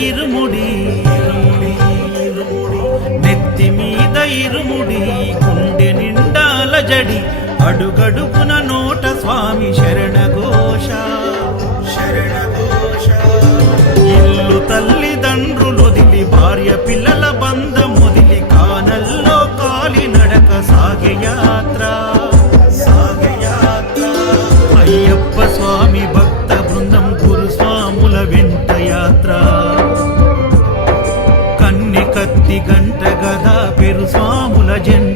ఇరుముడి నెత్తి మీద ఇరుముడి గుండె నిండాల జడి అడుగడుగున నోట స్వామి శరణఘోష శరణఘోష ఇల్లు తల్లిదండ్రులొదిలి భార్య పిల్లల బంధం వదిలి కానల్లో కాలి నడక సాగే యాత్ర అయ్యప్ప స్వామి భక్త బృందం గురుస్వాముల వెంట యాత్ర కన్ని కత్తి గంట గదా పెరు స్వాముల జెండ